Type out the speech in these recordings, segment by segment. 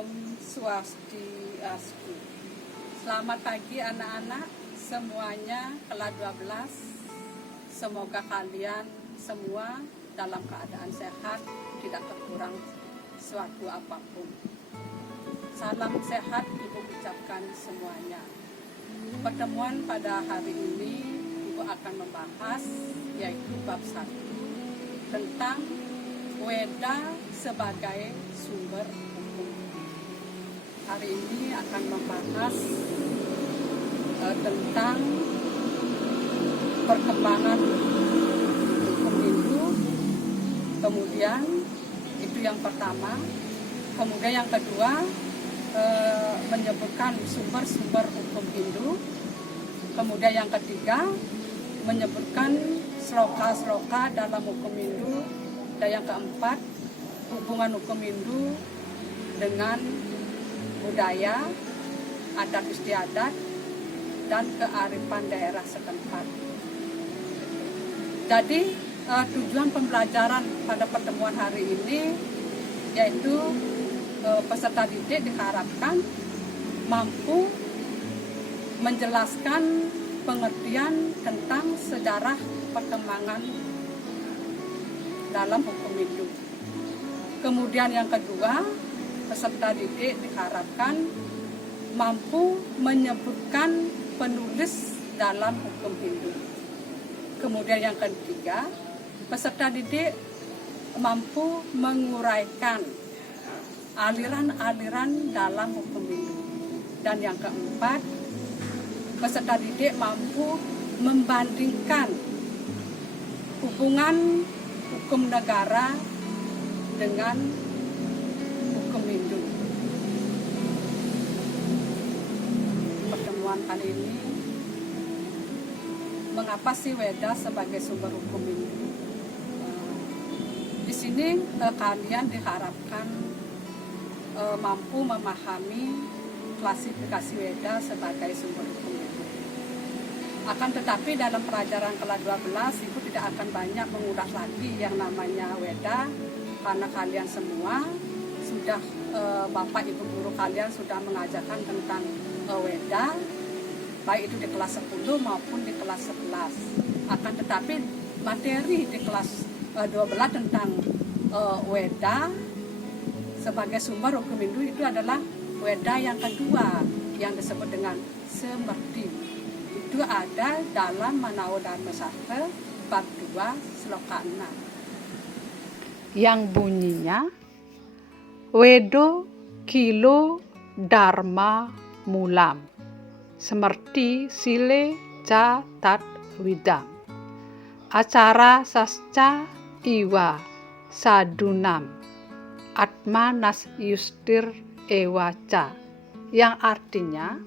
Om Swastiastu. Selamat pagi anak-anak semuanya kelas 12. Semoga kalian semua dalam keadaan sehat, tidak terkurang suatu apapun. Salam sehat Ibu ucapkan semuanya. Pertemuan pada hari ini Ibu akan membahas yaitu bab 1 tentang Weda sebagai sumber hukum. Hari ini akan membahas tentang perkembangan hukum Hindu. Kemudian itu yang pertama. Kemudian yang kedua menyebutkan sumber-sumber hukum Hindu. Kemudian yang ketiga menyebutkan sloka-sloka dalam hukum Hindu. Dan yang keempat, hubungan hukum Hindu dengan budaya, adat istiadat, dan kearifan daerah setempat. Jadi tujuan pembelajaran pada pertemuan hari ini yaitu peserta didik diharapkan mampu menjelaskan pengertian tentang sejarah perkembangan dalam hukum Hindu. Kemudian yang kedua, peserta didik diharapkan mampu menyebutkan penulis dalam hukum Hindu. Kemudian yang ketiga, peserta didik mampu menguraikan aliran-aliran dalam hukum Hindu. Dan yang keempat, peserta didik mampu membandingkan hubungan hukum negara dengan hukum Hindu. Pertemuan kali ini, mengapa sih Weda sebagai sumber hukum Hindu? Di sini kalian diharapkan mampu memahami klasifikasi Weda sebagai sumber hukum Hindu. Akan tetapi dalam pelajaran kelas 12 Ibu tidak akan banyak mengulas lagi yang namanya Weda, karena kalian semua sudah Bapak Ibu guru kalian sudah mengajarkan tentang Weda, baik itu di kelas 10 maupun di kelas 11. Akan tetapi materi di kelas 12 tentang Weda sebagai sumber hukum Hindu itu adalah Weda yang kedua yang disebut dengan Semerti. Itu ada dalam Manao Dharma Sastra bab 2 sloka 6 yang bunyinya Wedo Kilo Dharma Mulam Semerti Sile Ca Tat Widam Acara Sasca Iwa Sadunam Atma Nas Yustir Ewaca, yang artinya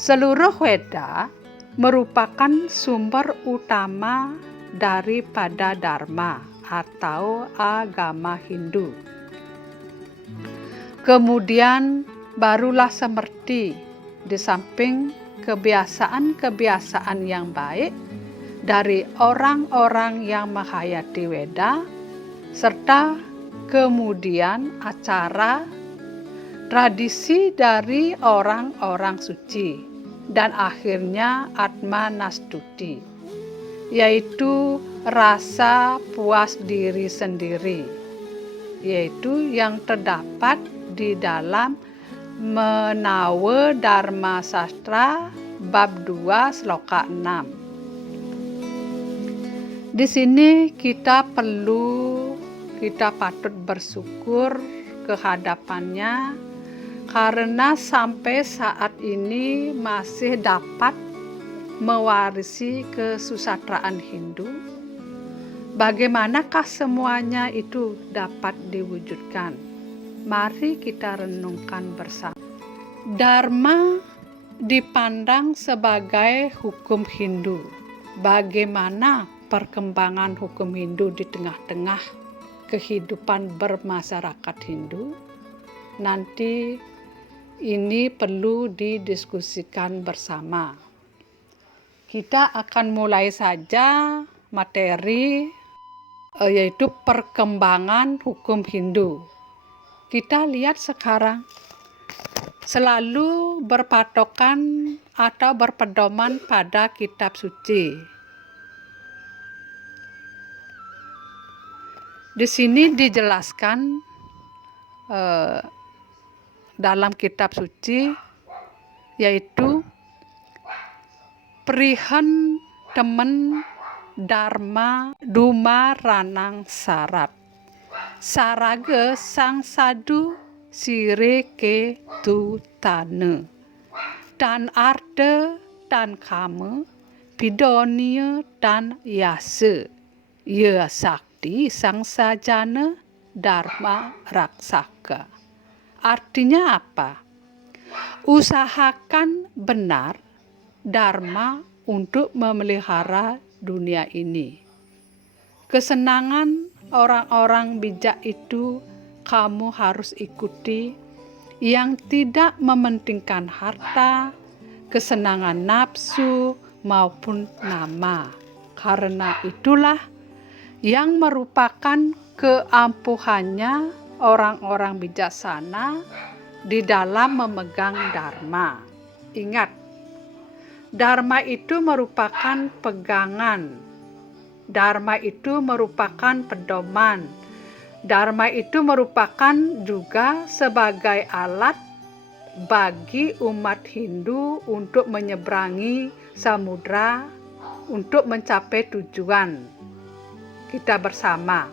seluruh Weda merupakan sumber utama daripada Dharma atau agama Hindu. Kemudian barulah Semerti, di samping kebiasaan-kebiasaan yang baik dari orang-orang yang menghayati Weda, serta kemudian acara tradisi dari orang-orang suci. Dan akhirnya Atma Nastuti, yaitu rasa puas diri sendiri, yaitu yang terdapat di dalam Menawa Dharma Sastra bab 2 sloka 6. Di sini kita patut bersyukur kehadapannya, karena sampai saat ini masih dapat mewarisi kesusastraan Hindu. Bagaimanakah semuanya itu dapat diwujudkan? Mari kita renungkan bersama. Dharma dipandang sebagai hukum Hindu. Bagaimana perkembangan hukum Hindu di tengah-tengah kehidupan bermasyarakat Hindu? Nanti ini perlu didiskusikan bersama. Kita akan mulai saja materi yaitu perkembangan hukum Hindu. kita lihat sekarang selalu berpatokan atau berpedoman pada kitab suci. Di sini dijelaskan dalam kitab suci, yaitu perihen temen dharma duma ranang sarat sarage sang sadu sire ke tu tane dan arde dan kame pidonia dan yase ye sakti sang sajana dharma raksaka. Artinya apa? Usahakan benar dharma untuk memelihara dunia ini. Kesenangan orang-orang bijak itu kamu harus ikuti, yang tidak mementingkan harta, kesenangan nafsu maupun nama. Karena itulah yang merupakan keampuhannya orang-orang bijaksana di dalam memegang dharma. Ingat, dharma itu merupakan pegangan. Dharma itu merupakan pedoman. Dharma itu merupakan juga sebagai alat bagi umat Hindu untuk menyeberangi samudra untuk mencapai tujuan kita bersama,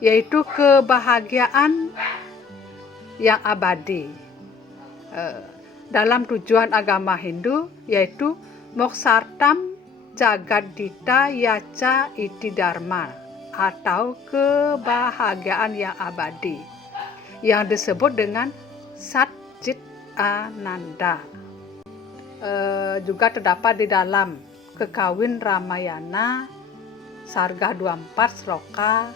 yaitu kebahagiaan yang abadi. Dalam tujuan agama Hindu yaitu moksartam jagadita yaca iti dharma, atau kebahagiaan yang abadi yang disebut dengan Satchit Ananda. Juga terdapat di dalam Kekawin Ramayana Sarga 24 Sloka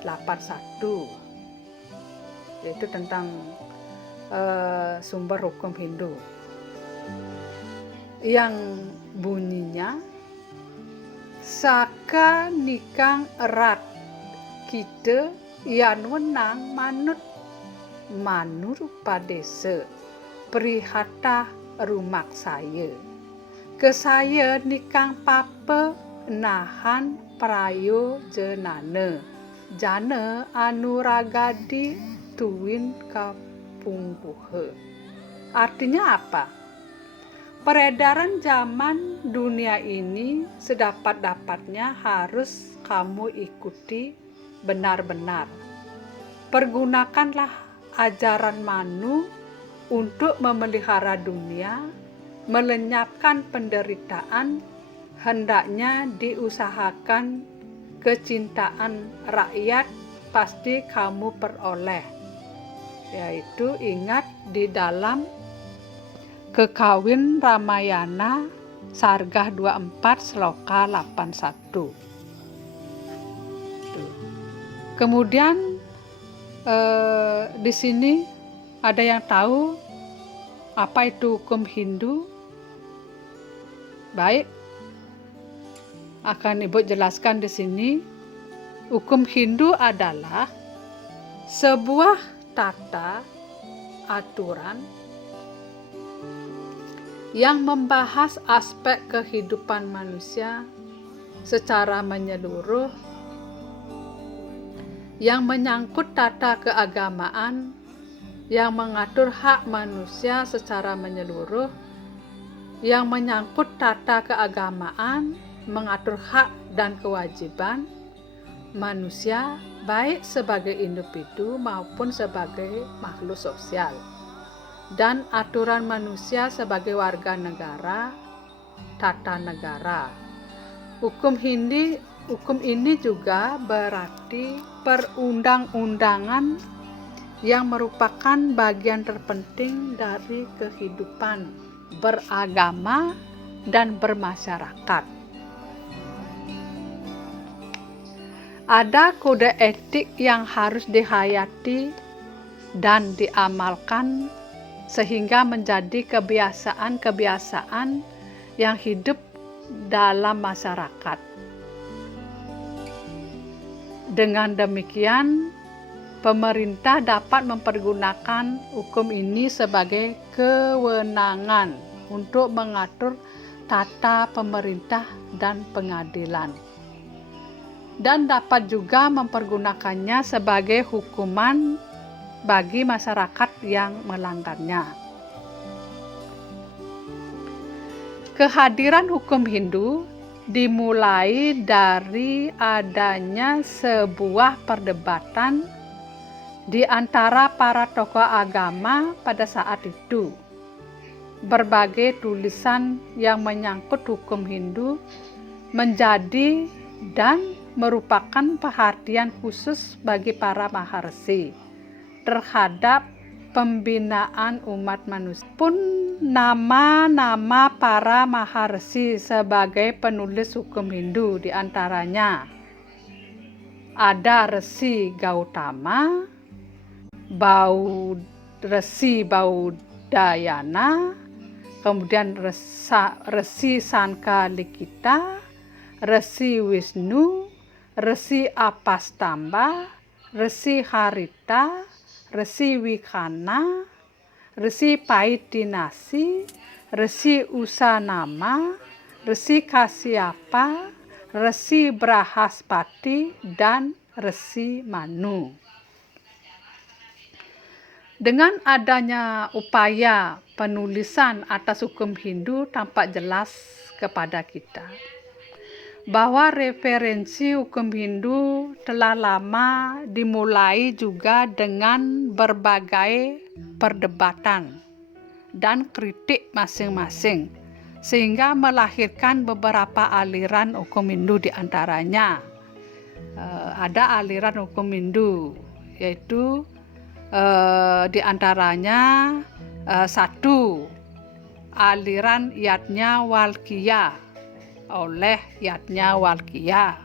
81, yaitu tentang sumber hukum Hindu yang bunyinya saka nikang erat kita yan wenang manur padese prihata rumak saya kesaya nikang pape nahan prayo jenane jana anuragadi tuwin kapungkuhe. Artinya apa? Peredaran zaman dunia ini sedapat-dapatnya harus kamu ikuti benar-benar. Pergunakanlah ajaran Manu untuk memelihara dunia, melenyapkan penderitaan, hendaknya diusahakan kecintaan rakyat pasti kamu peroleh. Yaitu ingat di dalam Kekawin Ramayana Sarga 24 Sloka 81. Kemudian di sini ada yang tahu apa itu hukum Hindu? Baik, akan Ibu jelaskan di sini. Hukum Hindu adalah sebuah tata aturan yang membahas aspek kehidupan manusia secara menyeluruh, yang menyangkut tata keagamaan, yang mengatur hak manusia secara menyeluruh, yang menyangkut tata keagamaan, mengatur hak dan kewajiban manusia baik sebagai individu maupun sebagai makhluk sosial, dan aturan manusia sebagai warga negara, tata negara. Hukum ini juga berarti perundang-undangan yang merupakan bagian terpenting dari kehidupan beragama dan bermasyarakat. Ada kode etik yang harus dihayati dan diamalkan sehingga menjadi kebiasaan-kebiasaan yang hidup dalam masyarakat. Dengan demikian, pemerintah dapat mempergunakan hukum ini sebagai kewenangan untuk mengatur tata pemerintah dan pengadilan, dan dapat juga mempergunakannya sebagai hukuman bagi masyarakat yang melanggarnya. Kehadiran hukum Hindu dimulai dari adanya sebuah perdebatan di antara para tokoh agama pada saat itu. Berbagai tulisan yang menyangkut hukum Hindu menjadi dan merupakan perhatian khusus bagi para maharsi terhadap pembinaan umat manusia. Pun nama-nama para maharsi sebagai penulis hukum Hindu diantaranya ada Resi Gautama, Resi Baudayana, kemudian Resi Sankalikita, Resi Wisnu, Resi Apastamba, Resi Harita, Resi Wikana, Resi Paitinasi, Resi Usanama, Resi Kasyapa, Resi Brahaspati, dan Resi Manu. Dengan adanya upaya penulisan atas hukum Hindu, tampak jelas kepada kita bahwa referensi hukum Hindu telah lama dimulai juga dengan berbagai perdebatan dan kritik masing-masing, sehingga melahirkan beberapa aliran hukum Hindu. Diantaranya ada aliran hukum Hindu, yaitu diantaranya satu, aliran Yajnavalkya oleh Yajnavalkya.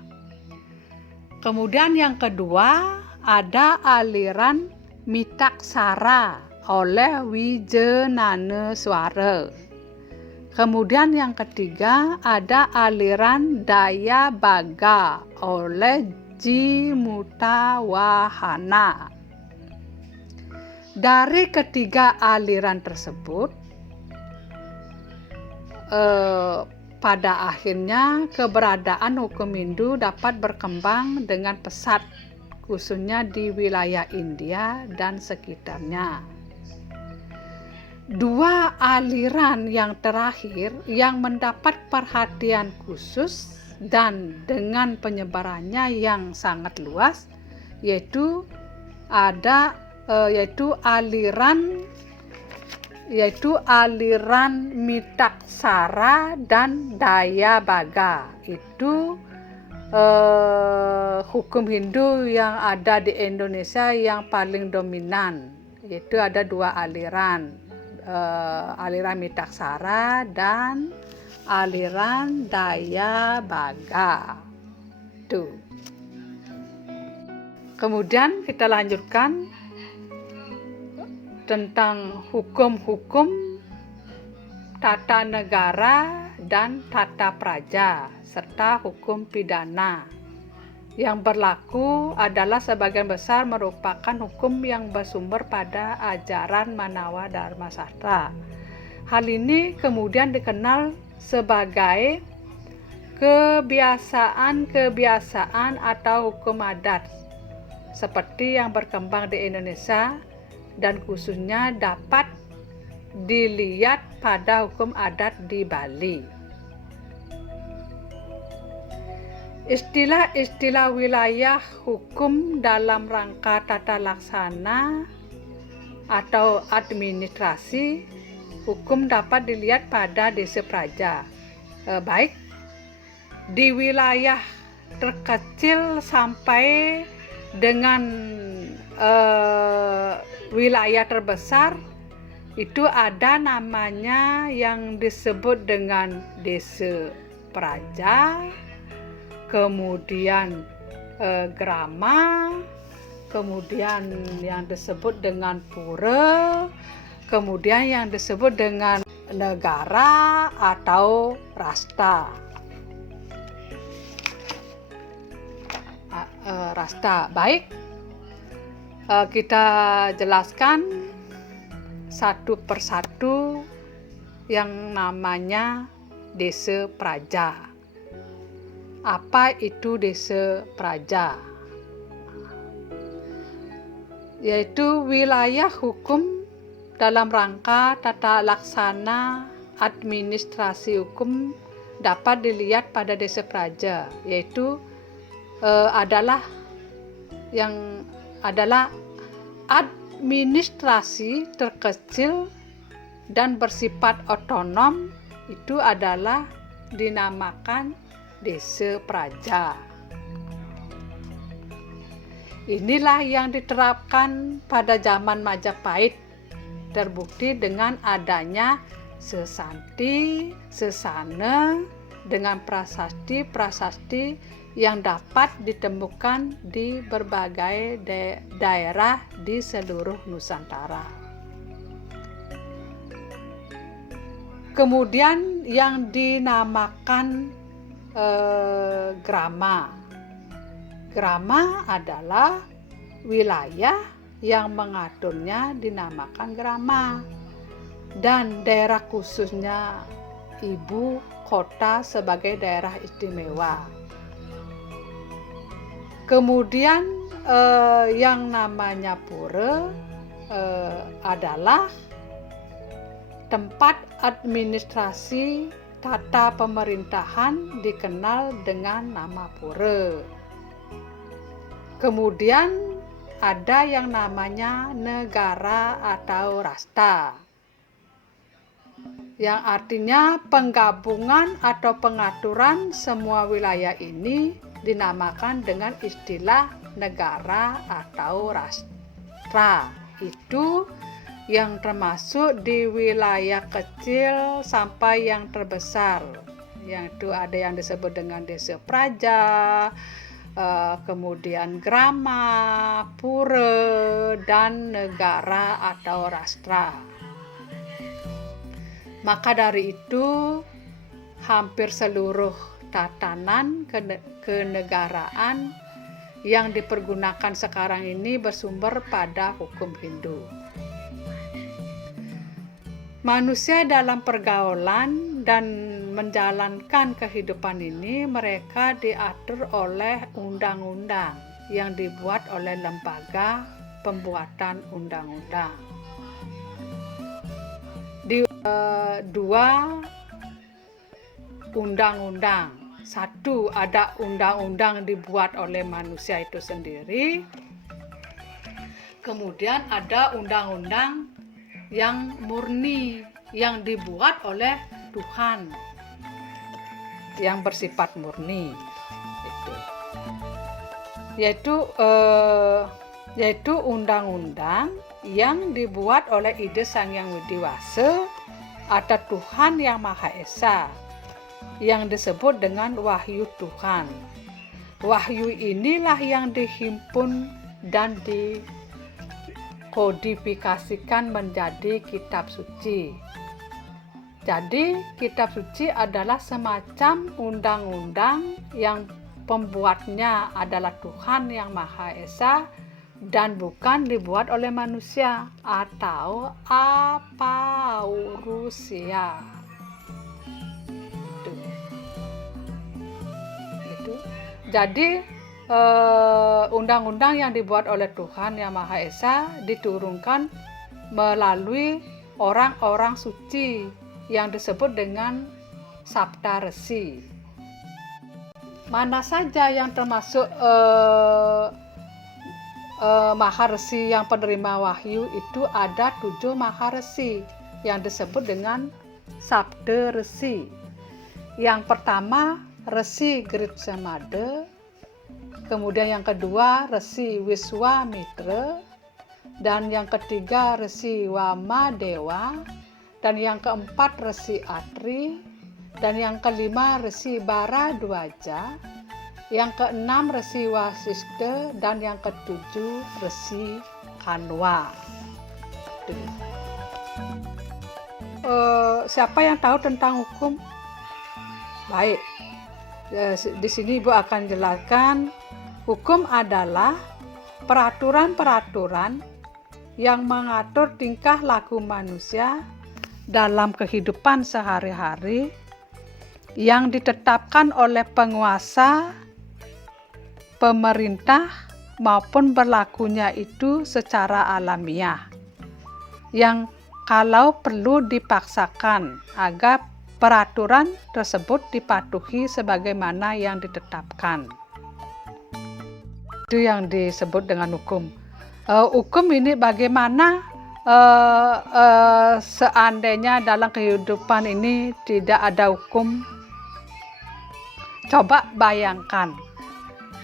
Kemudian yang kedua ada aliran Mitaksara oleh Wijenaneswara. Kemudian yang ketiga ada aliran Dayabaga oleh Jimutawahana. Dari ketiga aliran tersebut, pada akhirnya keberadaan hukum Hindu dapat berkembang dengan pesat, khususnya di wilayah India dan sekitarnya. Dua aliran yang terakhir yang mendapat perhatian khusus dan dengan penyebarannya yang sangat luas yaitu aliran Mitaksara dan Dayabaga. Itu hukum Hindu yang ada di Indonesia yang paling dominan. Itu ada dua aliran, aliran Mitaksara dan aliran Dayabaga. Tuh. Kemudian kita lanjutkan tentang hukum-hukum tata negara dan tata praja serta hukum pidana. Yang berlaku adalah sebagian besar merupakan hukum yang bersumber pada ajaran Manawa Dharma Sastra. Hal ini kemudian dikenal sebagai kebiasaan-kebiasaan atau hukum adat seperti yang berkembang di Indonesia dan khususnya dapat dilihat pada hukum adat di Bali. Istilah-istilah wilayah hukum dalam rangka tata laksana atau administrasi hukum dapat dilihat pada desa praja, baik di wilayah terkecil sampai dengan wilayah terbesar. Itu ada namanya yang disebut dengan desa praja, kemudian grama, kemudian yang disebut dengan pura, kemudian yang disebut dengan negara atau rasta. Baik, kita jelaskan satu persatu yang namanya desa praja. Apa itu desa praja? Yaitu wilayah hukum dalam rangka tata laksana administrasi hukum dapat dilihat pada desa praja, yaitu adalah administrasi terkecil dan bersifat otonom, itu adalah dinamakan desa praja. Inilah yang diterapkan pada zaman Majapahit, terbukti dengan adanya sesanti, sesana, dengan prasasti-prasasti yang dapat ditemukan di berbagai daerah di seluruh Nusantara. Kemudian yang dinamakan grama. Grama adalah wilayah yang mengaturnya dinamakan grama, dan daerah khususnya ibu kota sebagai daerah istimewa. Kemudian yang namanya pura adalah tempat administrasi tata pemerintahan dikenal dengan nama pura. Kemudian ada yang namanya negara atau rasta, yang artinya penggabungan atau pengaturan semua wilayah ini dinamakan dengan istilah negara atau rastra. Itu yang termasuk di wilayah kecil sampai yang terbesar, yang itu ada yang disebut dengan desa praja, kemudian grama, pura, dan negara atau rastra. Maka dari itu hampir seluruh tatanan kenegaraan yang dipergunakan sekarang ini bersumber pada hukum Hindu. Manusia dalam pergaulan dan menjalankan kehidupan ini, mereka diatur oleh undang-undang yang dibuat oleh lembaga pembuatan undang-undang. Di dua undang-undang. Satu, ada undang-undang dibuat oleh manusia itu sendiri. Kemudian ada undang-undang yang murni yang dibuat oleh Tuhan, yang bersifat murni, yaitu undang-undang yang dibuat oleh ide Sang Hyang Widi-Wasa atau Tuhan Yang Maha Esa, yang disebut dengan wahyu Tuhan. Wahyu inilah yang dihimpun dan kodifikasikan menjadi kitab suci. Jadi kitab suci adalah semacam undang-undang yang pembuatnya adalah Tuhan Yang Maha Esa dan bukan dibuat oleh manusia atau apaurusia. Gitu. Jadi undang-undang yang dibuat oleh Tuhan Yang Maha Esa diturunkan melalui orang-orang suci yang disebut dengan Sabda Resi. Mana saja yang termasuk Maharesi yang penerima wahyu itu ada 7 Maharesi yang disebut dengan Sabda Resi. Yang pertama Resi Gritsamada, kemudian yang kedua Resi Wiswamitra, dan yang ketiga Resi Wamadewa, dan yang keempat Resi Atri, dan yang kelima Resi Baradwaja, yang keenam Resi Wasista, dan yang ketujuh Resi Kanwa. Siapa yang tahu tentang hukum? Baik, di sini Ibu akan jelaskan. Hukum adalah peraturan-peraturan yang mengatur tingkah laku manusia dalam kehidupan sehari-hari yang ditetapkan oleh penguasa, pemerintah, maupun berlakunya itu secara alamiah, yang kalau perlu dipaksakan agar peraturan tersebut dipatuhi sebagaimana yang ditetapkan. Itu yang disebut dengan hukum. Hukum ini bagaimana seandainya dalam kehidupan ini tidak ada hukum. Coba bayangkan,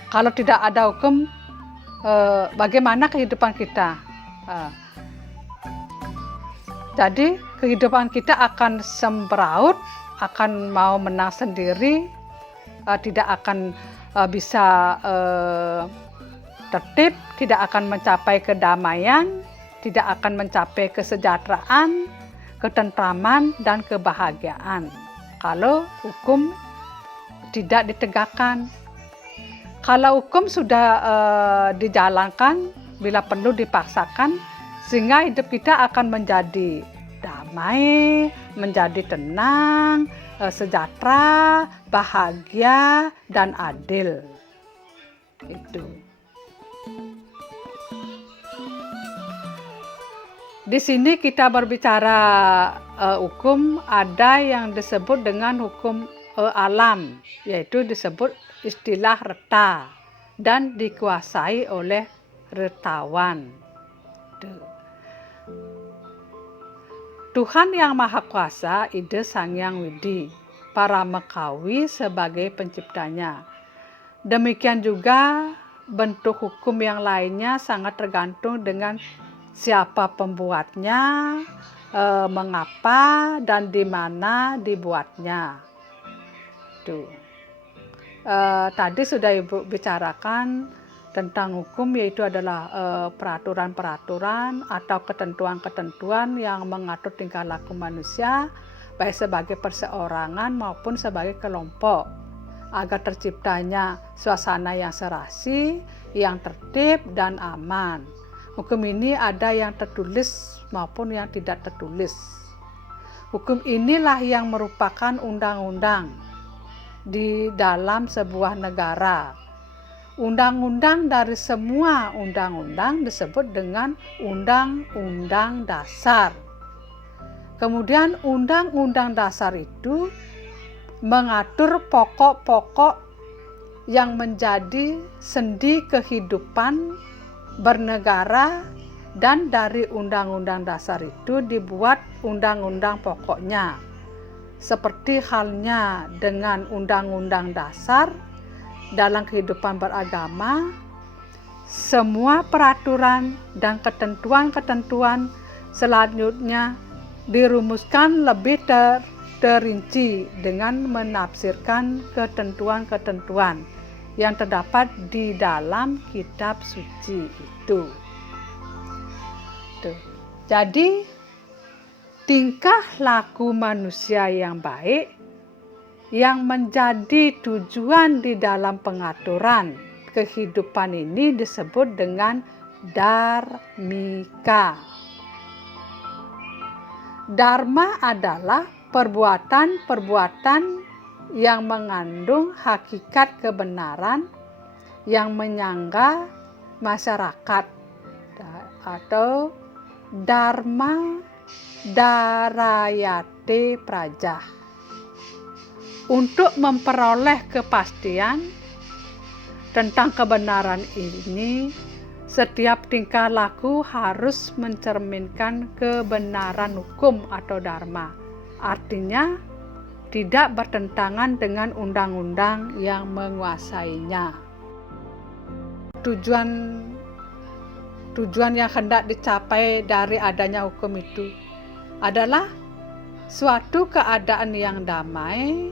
kalau tidak ada hukum, bagaimana kehidupan kita? Jadi kehidupan kita akan sembraut, akan mau menang sendiri, tidak akan bisa tertib, tidak akan mencapai kedamaian, tidak akan mencapai kesejahteraan, ketentraman, dan kebahagiaan kalau hukum tidak ditegakkan. Kalau hukum sudah dijalankan, bila perlu dipaksakan, sehingga hidup kita akan menjadi damai, menjadi tenang, sejahtera, bahagia, dan adil. Itu. Di sini kita berbicara hukum, ada yang disebut dengan hukum alam, yaitu disebut istilah reta dan dikuasai oleh retawan. Tuhan Yang Maha Kuasa, Ida Sang Hyang Widi, para Mekawi sebagai penciptanya. Demikian juga bentuk hukum yang lainnya sangat tergantung dengan siapa pembuatnya, mengapa dan di mana dibuatnya. Tadi sudah Ibu bicarakan tentang hukum, yaitu adalah peraturan-peraturan atau ketentuan-ketentuan yang mengatur tingkah laku manusia, baik sebagai perseorangan maupun sebagai kelompok, agar terciptanya suasana yang serasi, yang tertib dan aman. Hukum ini ada yang tertulis maupun yang tidak tertulis. Hukum inilah yang merupakan undang-undang di dalam sebuah negara. Undang-undang dari semua undang-undang disebut dengan undang-undang dasar. Kemudian undang-undang dasar itu mengatur pokok-pokok yang menjadi sendi kehidupan bernegara, dan dari undang-undang dasar itu dibuat undang-undang pokoknya. Seperti halnya dengan undang-undang dasar dalam kehidupan beragama, semua peraturan dan ketentuan-ketentuan selanjutnya dirumuskan lebih terinci dengan menafsirkan ketentuan-ketentuan yang terdapat di dalam kitab suci itu. Jadi, tingkah laku manusia yang baik yang menjadi tujuan di dalam pengaturan kehidupan ini disebut dengan dharmika. Dharma adalah perbuatan-perbuatan yang mengandung hakikat kebenaran yang menyangga masyarakat, atau dharma dharayate praja. Untuk memperoleh kepastian tentang kebenaran ini, setiap tingkah laku harus mencerminkan kebenaran hukum atau dharma. Artinya tidak bertentangan dengan undang-undang yang menguasainya. Tujuan yang hendak dicapai dari adanya hukum itu adalah suatu keadaan yang damai,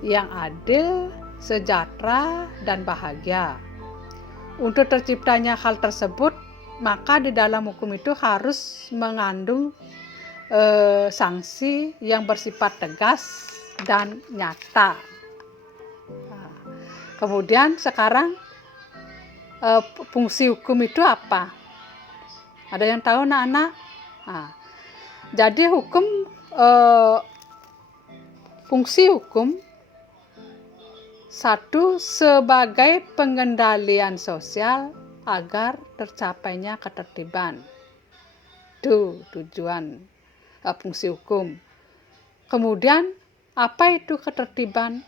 yang adil, sejahtera, dan bahagia. Untuk terciptanya hal tersebut, maka di dalam hukum itu harus mengandung sanksi yang bersifat tegas dan nyata. Kemudian sekarang fungsi hukum itu apa? Ada yang tahu anak-anak? Nah, jadi fungsi hukum satu, sebagai pengendalian sosial agar tercapainya ketertiban. Itu tujuan fungsi hukum. Kemudian apa itu ketertiban?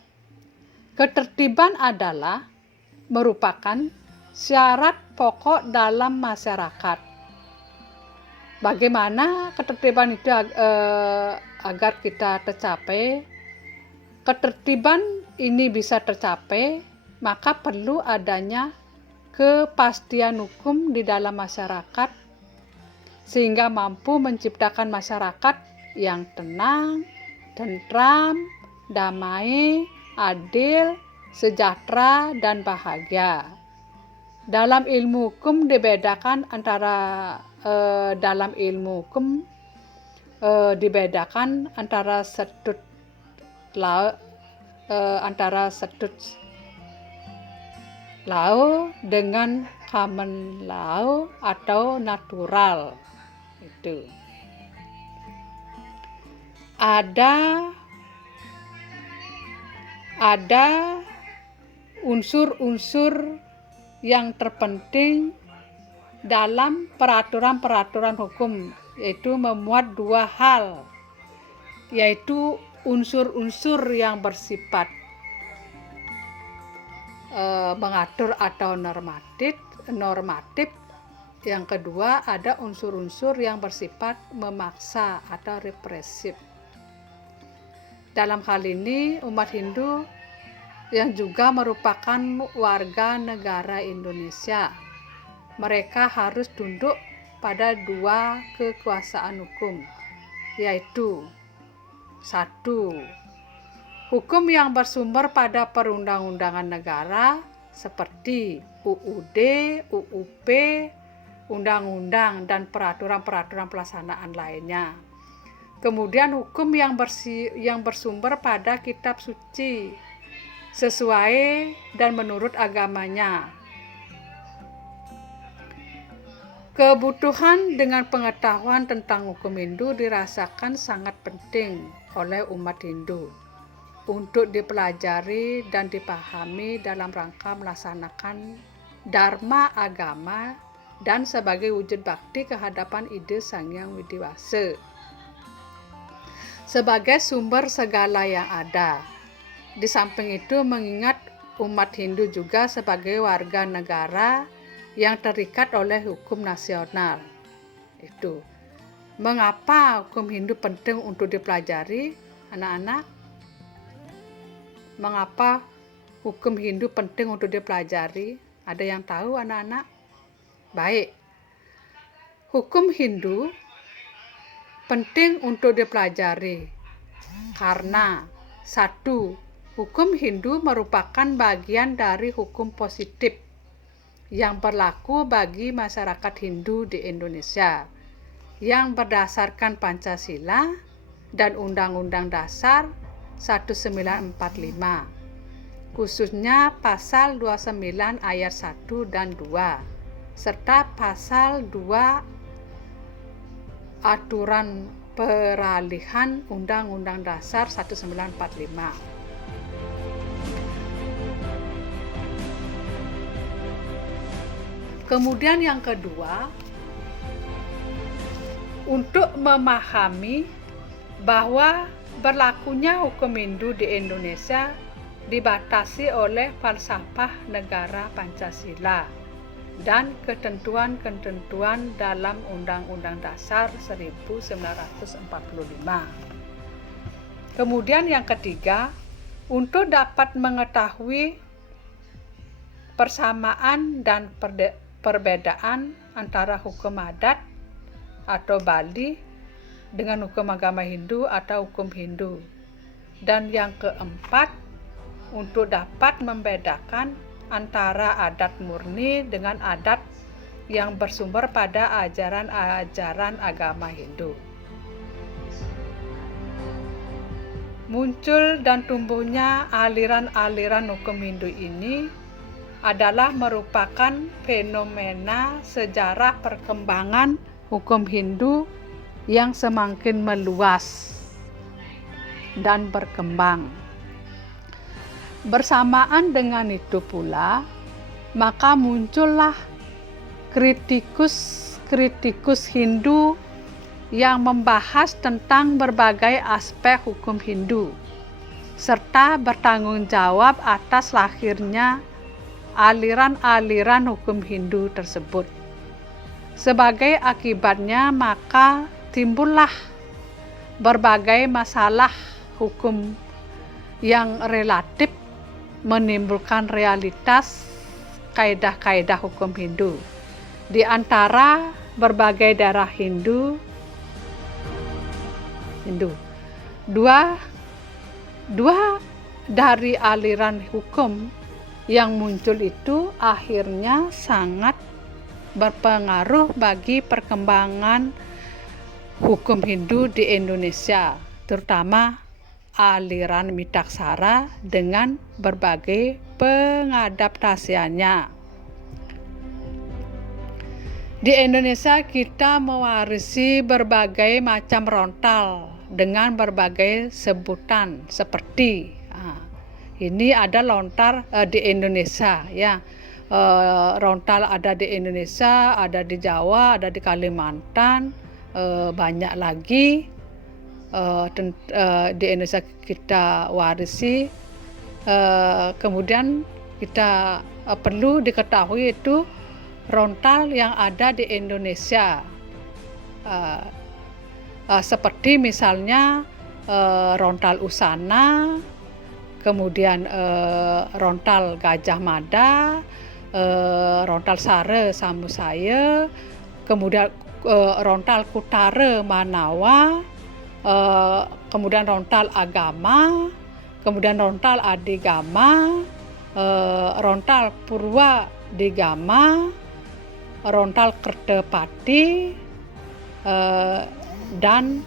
Ketertiban adalah merupakan syarat pokok dalam masyarakat. Bagaimana ketertiban itu agar kita tercapai? Ketertiban ini bisa tercapai, maka perlu adanya kepastian hukum di dalam masyarakat sehingga mampu menciptakan masyarakat yang tenang, tentram, damai, adil, sejahtera, dan bahagia. Dalam ilmu hukum dibedakan antara statut law dengan common law atau natural. Itu ada unsur-unsur yang terpenting dalam peraturan-peraturan hukum, yaitu memuat dua hal, yaitu unsur-unsur yang bersifat mengatur atau normatif. Yang kedua, ada unsur-unsur yang bersifat memaksa atau represif. Dalam hal ini, umat Hindu yang juga merupakan warga negara Indonesia, mereka harus tunduk pada dua kekuasaan hukum, yaitu satu, hukum yang bersumber pada perundang-undangan negara seperti UUD, UUP, undang-undang, dan peraturan-peraturan pelaksanaan lainnya. Kemudian hukum yang bersumber pada kitab suci sesuai dan menurut agamanya. Kebutuhan dengan pengetahuan tentang hukum Hindu dirasakan sangat penting oleh umat Hindu untuk dipelajari dan dipahami dalam rangka melaksanakan dharma agama dan sebagai wujud bakti kehadapan ide Sang Hyang Widi-Wasa sebagai sumber segala yang ada. Di samping itu, mengingat umat Hindu juga sebagai warga negara yang terikat oleh hukum nasional. Itu mengapa hukum Hindu penting untuk dipelajari, anak-anak? Mengapa hukum Hindu penting untuk dipelajari? Ada yang tahu, anak-anak? Baik. Hukum Hindu penting untuk dipelajari karena satu, hukum Hindu merupakan bagian dari hukum positif yang berlaku bagi masyarakat Hindu di Indonesia yang berdasarkan Pancasila dan Undang-Undang Dasar 1945, khususnya pasal 29 ayat 1 dan 2, serta pasal 2 aturan peralihan Undang-Undang Dasar 1945. Kemudian yang kedua, untuk memahami bahwa berlakunya hukum Hindu di Indonesia dibatasi oleh falsafah negara Pancasila dan ketentuan-ketentuan dalam Undang-Undang Dasar 1945. Kemudian yang ketiga, untuk dapat mengetahui persamaan dan perbedaan antara hukum adat atau Bali dengan hukum agama Hindu atau hukum Hindu. Dan yang keempat, untuk dapat membedakan antara adat murni dengan adat yang bersumber pada ajaran-ajaran agama Hindu. Muncul dan tumbuhnya aliran-aliran hukum Hindu ini adalah merupakan fenomena sejarah perkembangan hukum Hindu yang semakin meluas dan berkembang. Bersamaan dengan itu pula, maka muncullah kritikus Hindu yang membahas tentang berbagai aspek hukum Hindu, serta bertanggung jawab atas lahirnya aliran-aliran hukum Hindu tersebut. Sebagai akibatnya, maka timbullah berbagai masalah hukum yang relatif menimbulkan realitas kaidah-kaidah hukum Hindu. Di antara berbagai daerah Hindu, dua dari aliran hukum yang muncul itu akhirnya sangat berpengaruh bagi perkembangan hukum Hindu di Indonesia, terutama aliran Mitaksara dengan berbagai pengadaptasiannya. Di Indonesia kita mewarisi berbagai macam rontal dengan berbagai sebutan seperti ini ada lontar di Indonesia ya. Rontal ada di Indonesia, ada di Jawa, ada di Kalimantan, banyak lagi. Di Indonesia kita warisi, kemudian kita perlu diketahui itu rontal yang ada di Indonesia, seperti misalnya rontal Usana, kemudian rontal Gajah Mada, rontal Sare Sambusaya, kemudian rontal Kutare Manawa, kemudian rontal Agama, kemudian rontal Adigama, rontal Purwa Digama, rontal Kertepati, dan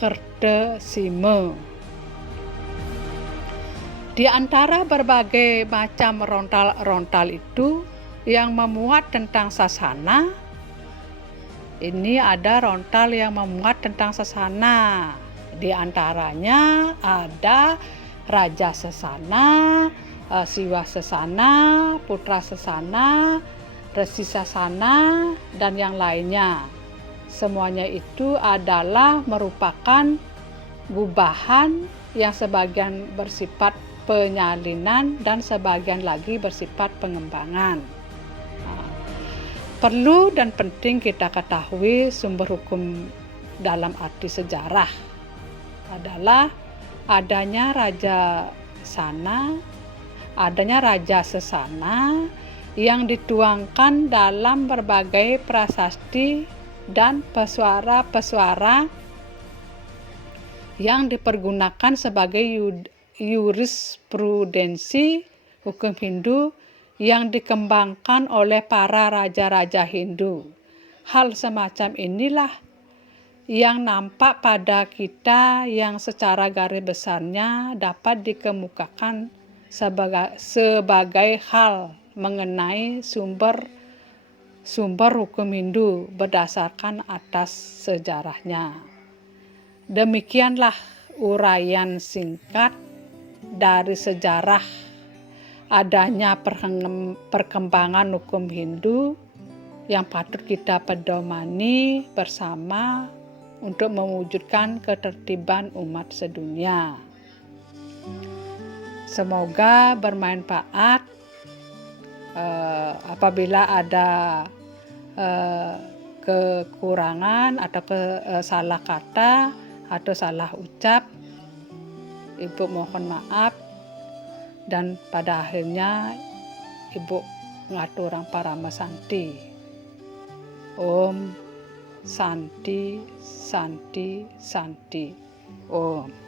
Kertesime. Di antara berbagai macam rontal-rontal itu yang memuat tentang sasana, ini ada rontal yang memuat tentang sasana. Di antaranya ada Raja Sesana, Siwa Sesana, Putra Sesana, Resi Sesana, dan yang lainnya. Semuanya itu adalah merupakan gubahan yang sebagian bersifat penyalinan dan sebagian lagi bersifat pengembangan. Perlu dan penting kita ketahui sumber hukum dalam arti sejarah adalah adanya Raja Sana, adanya Raja Sesana yang dituangkan dalam berbagai prasasti dan pesuara-pesuara yang dipergunakan sebagai jurisprudensi hukum Hindu yang dikembangkan oleh para raja-raja Hindu. Hal semacam inilah yang nampak pada kita yang secara garis besarnya dapat dikemukakan sebagai hal mengenai sumber hukum Hindu berdasarkan atas sejarahnya. Demikianlah uraian singkat dari sejarah adanya perkembangan hukum Hindu yang patut kita pedomani bersama untuk mewujudkan ketertiban umat sedunia. Semoga bermanfaat. Apabila ada kekurangan atau salah kata atau salah ucap, Ibu mohon maaf. Dan pada akhirnya Ibu ngaturang Parama Santi. Om Santi Santi Santi. Om.